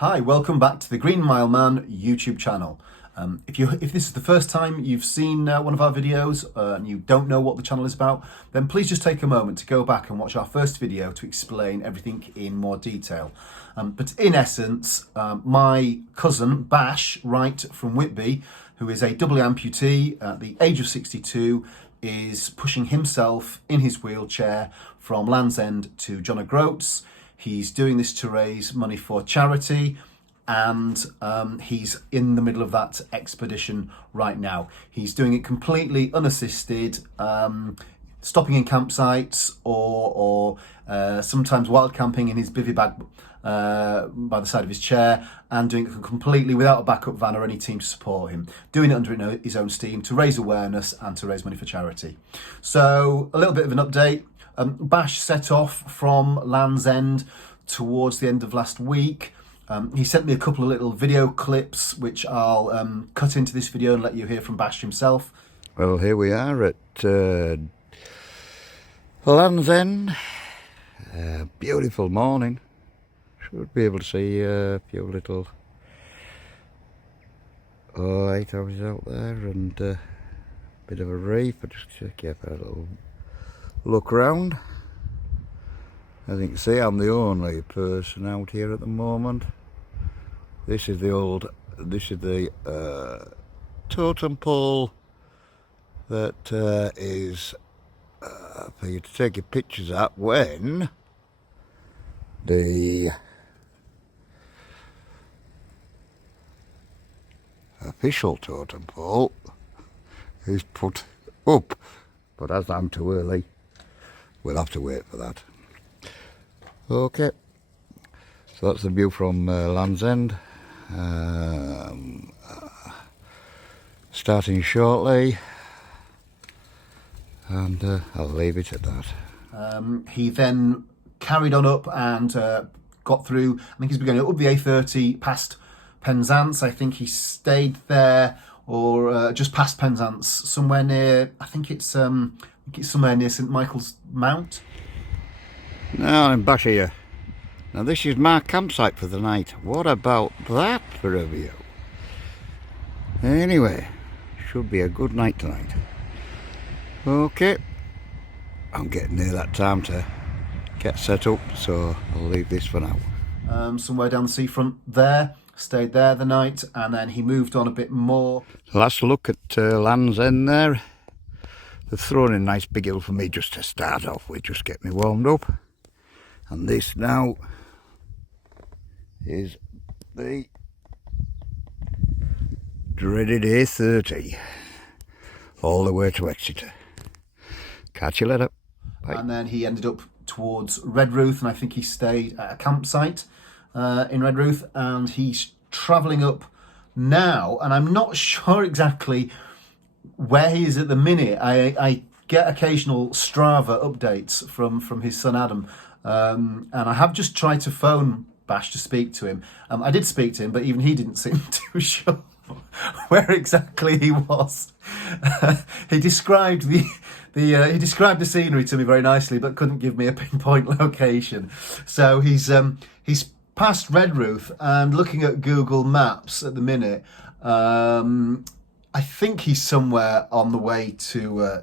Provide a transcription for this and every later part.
Hi, welcome back to the Green Mile Man YouTube channel. If this is the first time you've seen one of our videos and you don't know what the channel is about, then please just take a moment to go back and watch our first video to explain everything in more detail. But in essence, my cousin Bash, Wright from Whitby, who is a double amputee at the age of 62, is pushing himself in his wheelchair from Land's End to John O'Groats. He's doing this to raise money for charity, and he's in the middle of that expedition right now. He's doing it completely unassisted, stopping in campsites or sometimes wild camping in his bivvy bag by the side of his chair, and doing it completely without a backup van or any team to support him. Doing it under his own steam to raise awareness and to raise money for charity. So a little bit of an update. Bash set off from Land's End towards the end of last week. He sent me a couple of little video clips, which I'll cut into this video and let you hear from Bash himself. Well, here we are at Land's End. Beautiful morning. Should be able to see a few little lighthouses out there and a bit of a reef. I just give a little look round. As you can see, I'm the only person out here at the moment. This is the totem pole that is for you to take your pictures at when the official totem pole is put up. But as I'm too early, we'll have to wait for that. Okay, so that's the view from Land's End. Starting shortly, and I'll leave it at that. He then carried on up and got through. I think he's been going up the A30 past Penzance. I think he stayed there, or just past Penzance, somewhere near. I think it's somewhere near St Michael's Mount. Now I'm back here. Now this is my campsite for the night. What about that for a view? Anyway, should be a good night tonight. Okay, I'm getting near that time to get set up, so I'll leave this for now. Somewhere down the seafront there, stayed there the night, and then he moved on a bit more. Last look at Land's End there. They've thrown in a nice big hill for me just to start off with, just get me warmed up. And this now is the dreaded A30 all the way to Exeter. Catch you later. Bye. And then he ended up towards Redruth, and I think he stayed at a campsite in Redruth, and he's travelling up now, and I'm not sure exactly where he is at the minute. I get occasional Strava updates from his son Adam, and I have just tried to phone Bash to speak to him. I did speak to him, but even he didn't seem too sure where exactly he was. He described the scenery to me very nicely, but couldn't give me a pinpoint location. So he's past Redruth, and looking at Google Maps at the minute, I think he's somewhere on the way to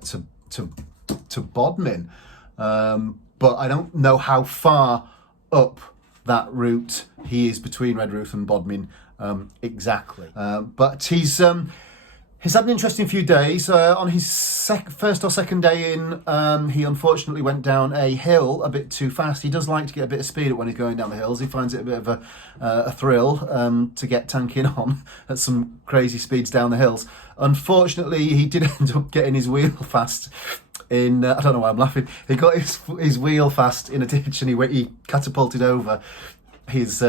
Bodmin, but I don't know how far up that route he is between Redruth and Bodmin exactly. But he's had an interesting few days. On his first or second day in, he unfortunately went down a hill a bit too fast. He does like to get a bit of speed up when he's going down the hills. He finds it a bit of a thrill to get tanking on at some crazy speeds down the hills. Unfortunately, he did end up getting his wheel fast in, I don't know why I'm laughing. He got his wheel fast in a ditch, and he catapulted over his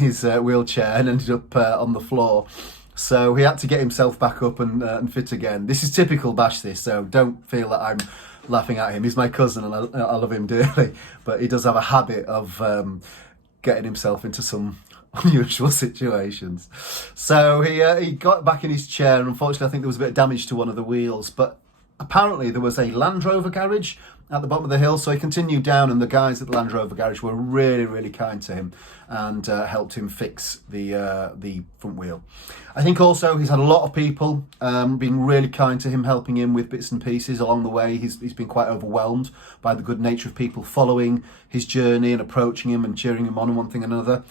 wheelchair and ended up on the floor. So he had to get himself back up and fit again. This is typical Bash, this, so don't feel that I'm laughing at him. He's my cousin, and I love him dearly, but he does have a habit of getting himself into some unusual situations. So he got back in his chair, and unfortunately I think there was a bit of damage to one of the wheels, but apparently there was a Land Rover garage at the bottom of the hill, so he continued down, and the guys at the Land Rover garage were really, really kind to him and helped him fix the front wheel. I think also he's had a lot of people being really kind to him, helping him with bits and pieces along the way. He's been quite overwhelmed by the good nature of people following his journey and approaching him and cheering him on and one thing and another.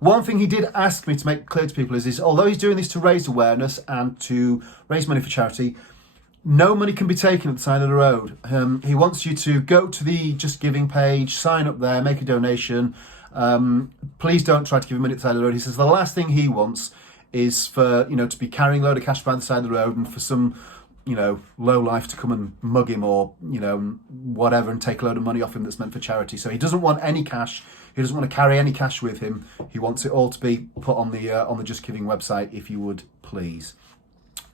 One thing he did ask me to make clear to people is although he's doing this to raise awareness and to raise money for charity, no money can be taken at the side of the road. He wants you to go to the Just Giving page, sign up there, make a donation. Please don't try to give him money at the side of the road. He says the last thing he wants is for, to be carrying a load of cash by the side of the road and for some, low life to come and mug him or, whatever and take a load of money off him that's meant for charity. So he doesn't want any cash. He doesn't want to carry any cash with him. He wants it all to be put on the Just Giving website, if you would please.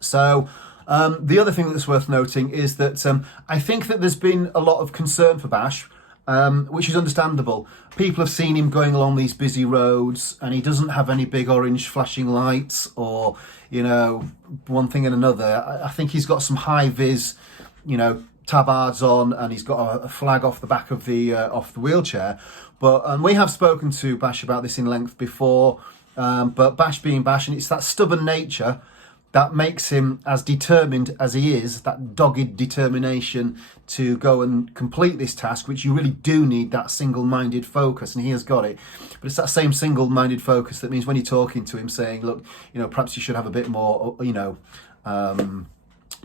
So the other thing that's worth noting is that I think that there's been a lot of concern for Bash, which is understandable. People have seen him going along these busy roads and he doesn't have any big orange flashing lights or, one thing and another. I think he's got some high-vis, tabards on, and he's got a flag off the back of the wheelchair. But we have spoken to Bash about this in length before, but Bash being Bash, and it's that stubborn nature that makes him as determined as he is, that dogged determination to go and complete this task, which you really do need that single-minded focus, and he has got it. But it's that same single-minded focus that means when you're talking to him saying, look, perhaps you should have a bit more,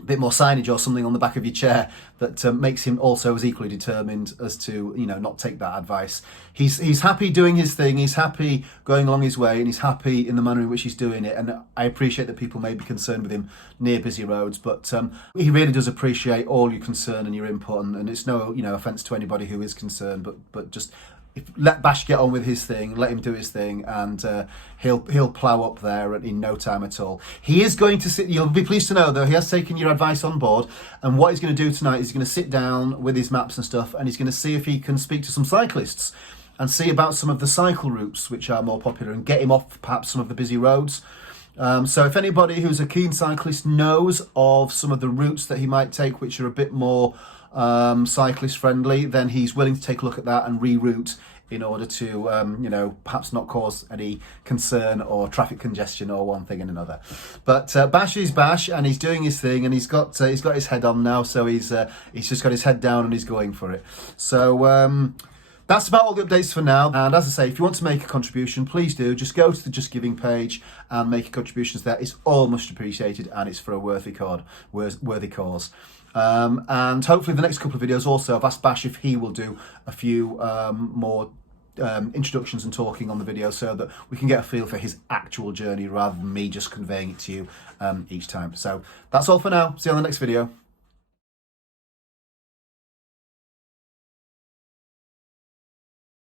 bit more signage or something on the back of your chair that makes him also as equally determined as to, not take that advice. He's happy doing his thing, he's happy going along his way, and he's happy in the manner in which he's doing it. And I appreciate that people may be concerned with him near busy roads, but he really does appreciate all your concern and your input, and it's no, offence to anybody who is concerned, but just let Bash get on with his thing, let him do his thing, and he'll plough up there in no time at all. He is going to sit, you'll be pleased to know though, he has taken your advice on board, and what he's going to do tonight is he's going to sit down with his maps and stuff, and he's going to see if he can speak to some cyclists and see about some of the cycle routes which are more popular and get him off perhaps some of the busy roads. So if anybody who's a keen cyclist knows of some of the routes that he might take which are a bit more cyclist friendly, then he's willing to take a look at that and reroute in order to perhaps not cause any concern or traffic congestion or one thing and another. But Bash is Bash, and he's doing his thing, and he's got his head on now, so he's just got his head down and he's going for it. So that's about all the updates for now. And as I say, if you want to make a contribution, please do. Just go to the Just Giving page and make contributions there. It's all much appreciated, and it's for a worthy cause. And hopefully the next couple of videos also, I've asked Bash if he will do a few more introductions and talking on the video so that we can get a feel for his actual journey rather than me just conveying it to you each time. So that's all for now. See you on the next video.